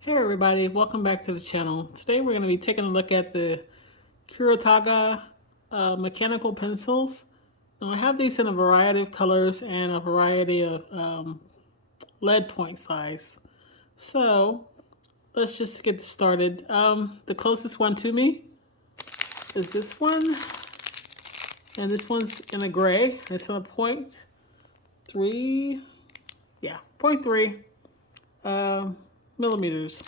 Hey everybody, welcome back to the channel. Today we're going to be taking a look at the Kuru Toga Mechanical Pencils. Now I have these in a variety of colors and a variety of lead point size. So let's just get started. The closest one to me is this one. And this one's in a gray. It's on a 0.3, yeah, 0.3 millimeters.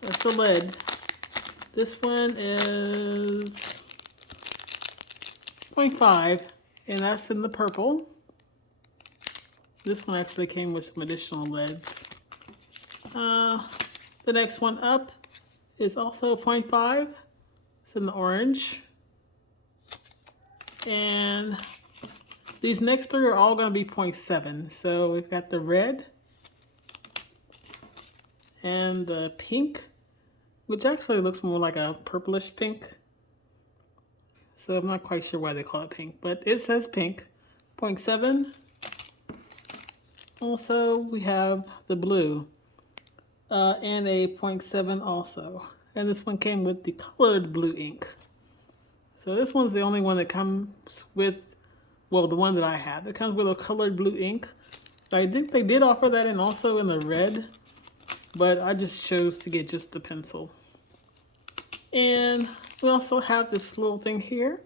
That's the lead. This one is 0.5, and that's in the purple. This one actually came with some additional leads. The next one up is also 0.5. It's in the orange. And these next three are all going to be 0.7. So we've got the red and the pink, which actually looks more like a purplish pink. So I'm not quite sure why they call it pink, but it says pink. 0.7. Also, we have the blue and a 0.7 also. And this one came with the colored blue ink. So this one's the only one that comes with, well, the one that I have. It comes with a colored blue ink. I think they did offer that in also in the red, but I just chose to get just the pencil. And we also have this little thing here,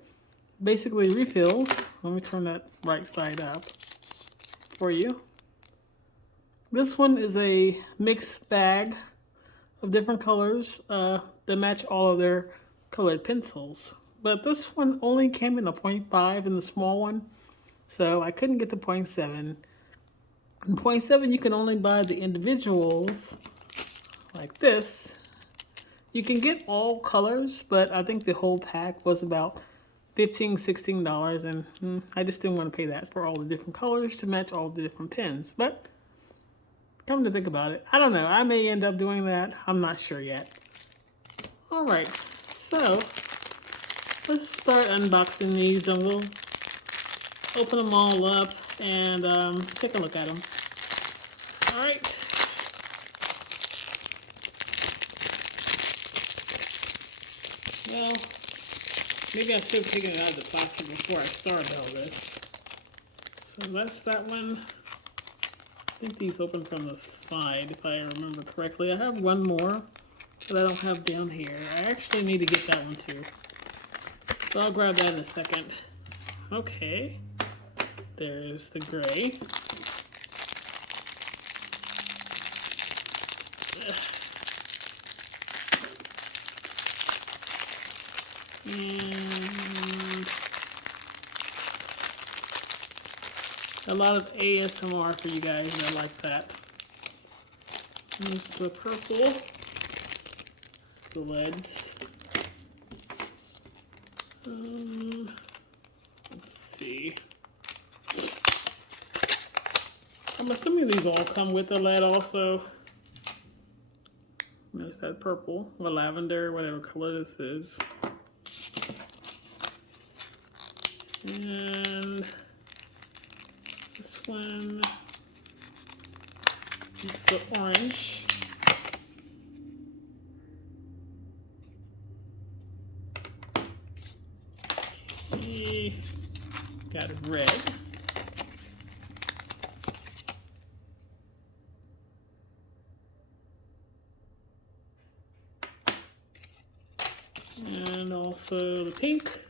basically refills. Let me turn that right side up for you. This one is a mixed bag of different colors that match all of their colored pencils. But this one only came in a 0.5 in the small one, so I couldn't get the 0.7. In 0.7, you can only buy the individuals like this. You can get all colors, but I think the whole pack was about $15, $16, and I just didn't want to pay that for all the different colors to match all the different pens. But come to think about it, I don't know. I may end up doing that. I'm not sure yet. All right, so let's start unboxing these, and we'll open them all up and take a look at them. All right. Well, maybe I should have taken it out of the plastic before I started all this. So that's that one. I think these open from the side, if I remember correctly. I have one more that I don't have down here. I actually need to get that one too. So I'll grab that in a second. Okay. There's the gray. And a lot of ASMR for you guys that like that. There's the purple, the leads. Let's see. I'm assuming these all come with the lead also. There's that purple or lavender, whatever color this is. And this one is the orange. Okay. Got red. And also the pink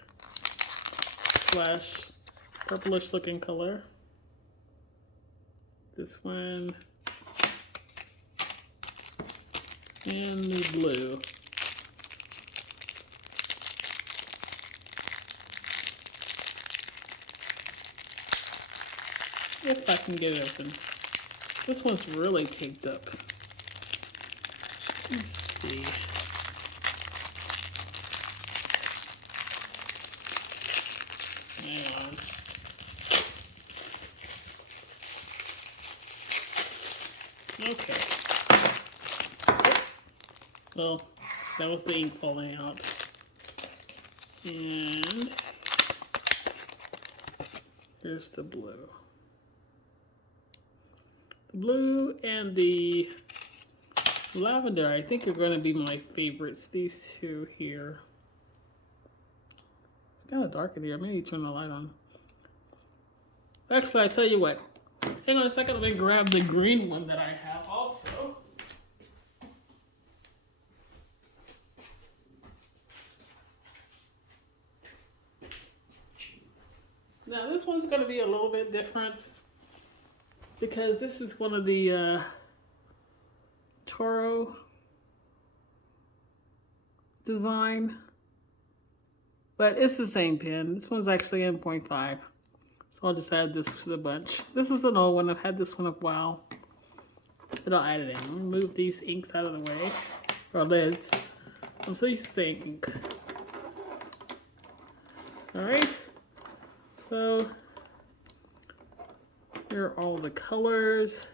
slash purplish looking color. This one. And the blue. If I can get it open. This one's really taped up. Let's see. Hang on. Okay. Well, that was the ink falling out. And here's the blue. The blue and the Lavender, I think, are going to be my favorites. These two here. It's kind of dark in here. I may need to turn the light on. Actually, I tell you what. Hang on a second. Let me grab the green one that I have also. Now, this one's going to be a little bit different because this is one of the Toro design, but it's the same pen. This one's actually in 0.5, so I'll just add this to the bunch. This is an old one. I've had this one a while, but I'll add it in. Move these inks out of the way, or lids. I'm so used to saying ink. All right, so here are all the colors.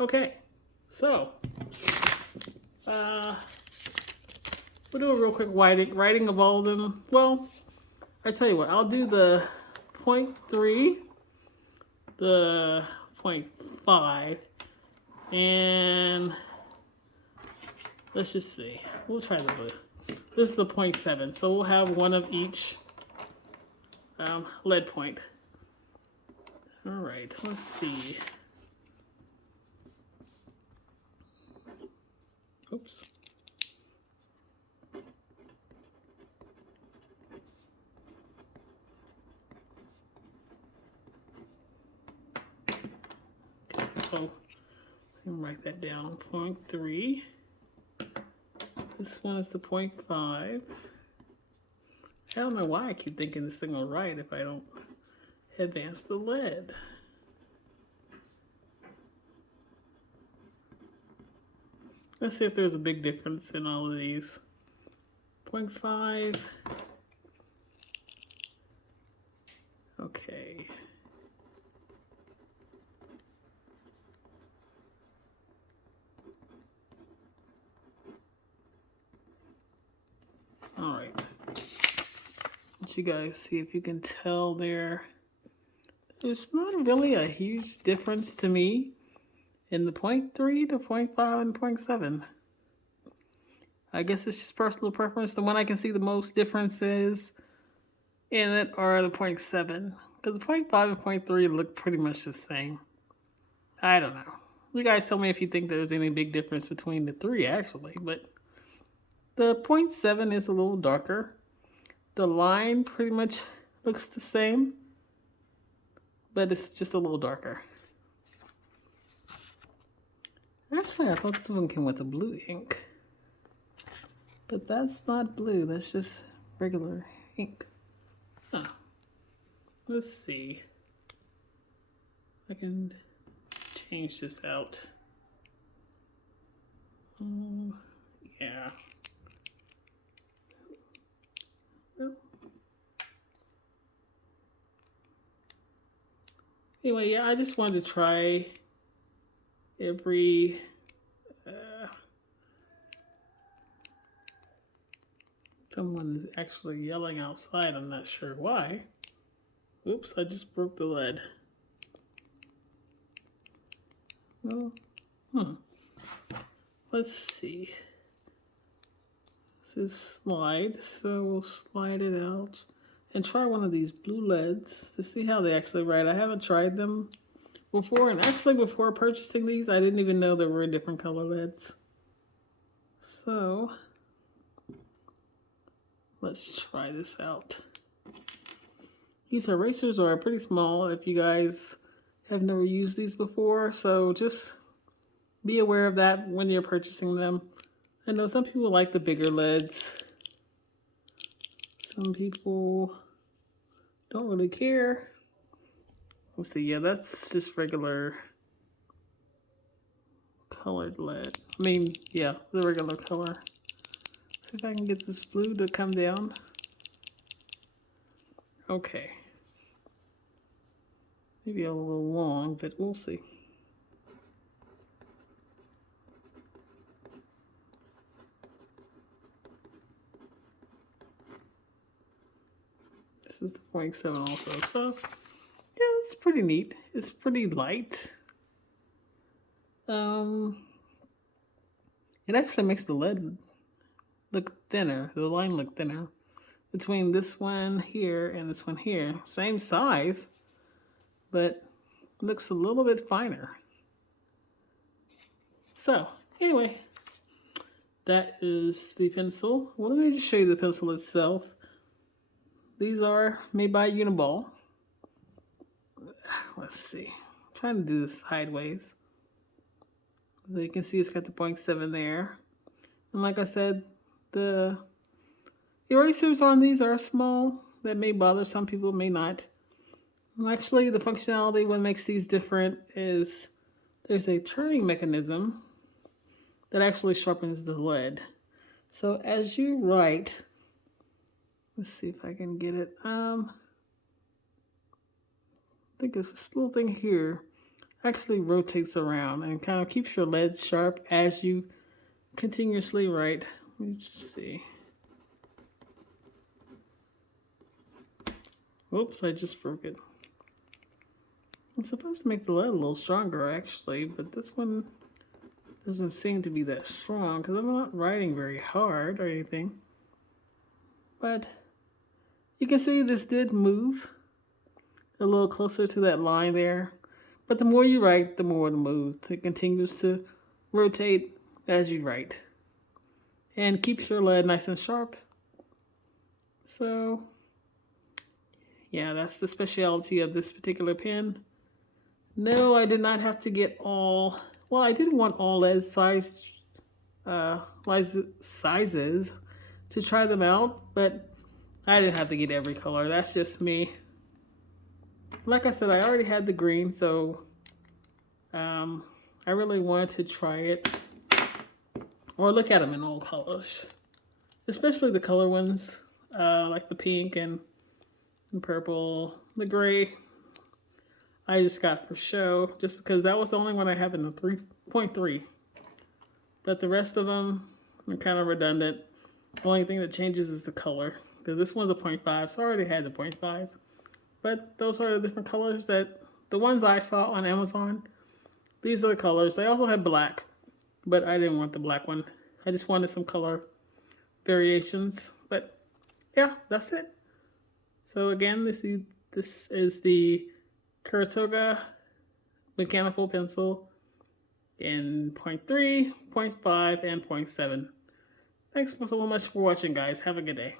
Okay, so we'll do a real quick writing of all of them. Well, I tell you what, I'll do the 0.3, the 0.5, and let's just see. We'll try the blue. This is the 0.7, so we'll have one of each lead point. All right, let's see. Oops. So let me write that down. 0.3. This one is the 0.5. I don't know why I keep thinking this thing will write if I don't advance the lead. Let's see if there's a big difference in all of these. 0.5. Okay. All right. Let you guys see if you can tell there. There's not really a huge difference to me in the 0.3 to 0.5 and 0.7. I guess it's just personal preference. The one I can see the most differences in it are the 0.7. Because the 0.5 and 0.3 look pretty much the same. I don't know. You guys tell me if you think there's any big difference between the three, actually. But the 0.7 is a little darker. The line pretty much looks the same, but it's just a little darker. Actually, I thought this one came with a blue ink. But that's not blue, that's just regular ink. Huh. Let's see. I can change this out. Yeah. Well. Anyway, yeah, I just wanted to try every someone is actually yelling outside. I'm not sure why. Oops, I just broke the lead. Well, let's see. This is slide, so we'll slide it out and try one of these blue leads to see how they actually write. I haven't tried them before, and actually before purchasing these, I didn't even know there were different color leads. So let's try this out. These erasers are pretty small if you guys have never used these before, so just be aware of that when you're purchasing them. I know some people like the bigger leads. Some people don't really care. Let's see, yeah, that's just regular colored lead. I mean, yeah, the regular color. See if I can get this blue to come down. Okay. Maybe a little long, but we'll see. This is the 0.7 also, so yeah, it's pretty neat. It's pretty light. It actually makes the lead look thinner, the line look thinner between this one here and this one here. Same size, but looks a little bit finer. So, anyway, that is the pencil. Well, let me just show you the pencil itself. These are made by Uniball. Let's see. I'm trying to do this sideways. So you can see it's got the 0.7 there. And like I said, the erasers on these are small. That may bother some people, may not. And actually, the functionality, what makes these different is there's a turning mechanism that actually sharpens the lead. So as you write, let's see if I can get it. I think this little thing here actually rotates around and kind of keeps your lead sharp as you continuously write. Let me just see. Oops, I just broke it. I'm supposed to make the lead a little stronger actually, but this one doesn't seem to be that strong because I'm not writing very hard or anything. But you can see this did move a little closer to that line there. But the more you write, the more it moves. It continues to rotate as you write. And keeps your lead nice and sharp. So, yeah, that's the specialty of this particular pen. No, I did not have to get all... Well, I did want all lead sizes to try them out, but I didn't have to get every color. That's just me. Like I said, I already had the green, so I really wanted to try it or look at them in all colors, especially the color ones, like the pink and purple, the gray. I just got for show, just because that was the only one I have in the 3.3. But the rest of them are kind of redundant. The only thing that changes is the color, because this one's a 0.5, so I already had the 0.5. But those are the different colors that, the ones I saw on Amazon, these are the colors. They also had black, but I didn't want the black one. I just wanted some color variations. But yeah, that's it. So again, this is the Kuru Toga Mechanical Pencil in 0.3, 0.5, and 0.7. Thanks so much for watching, guys. Have a good day.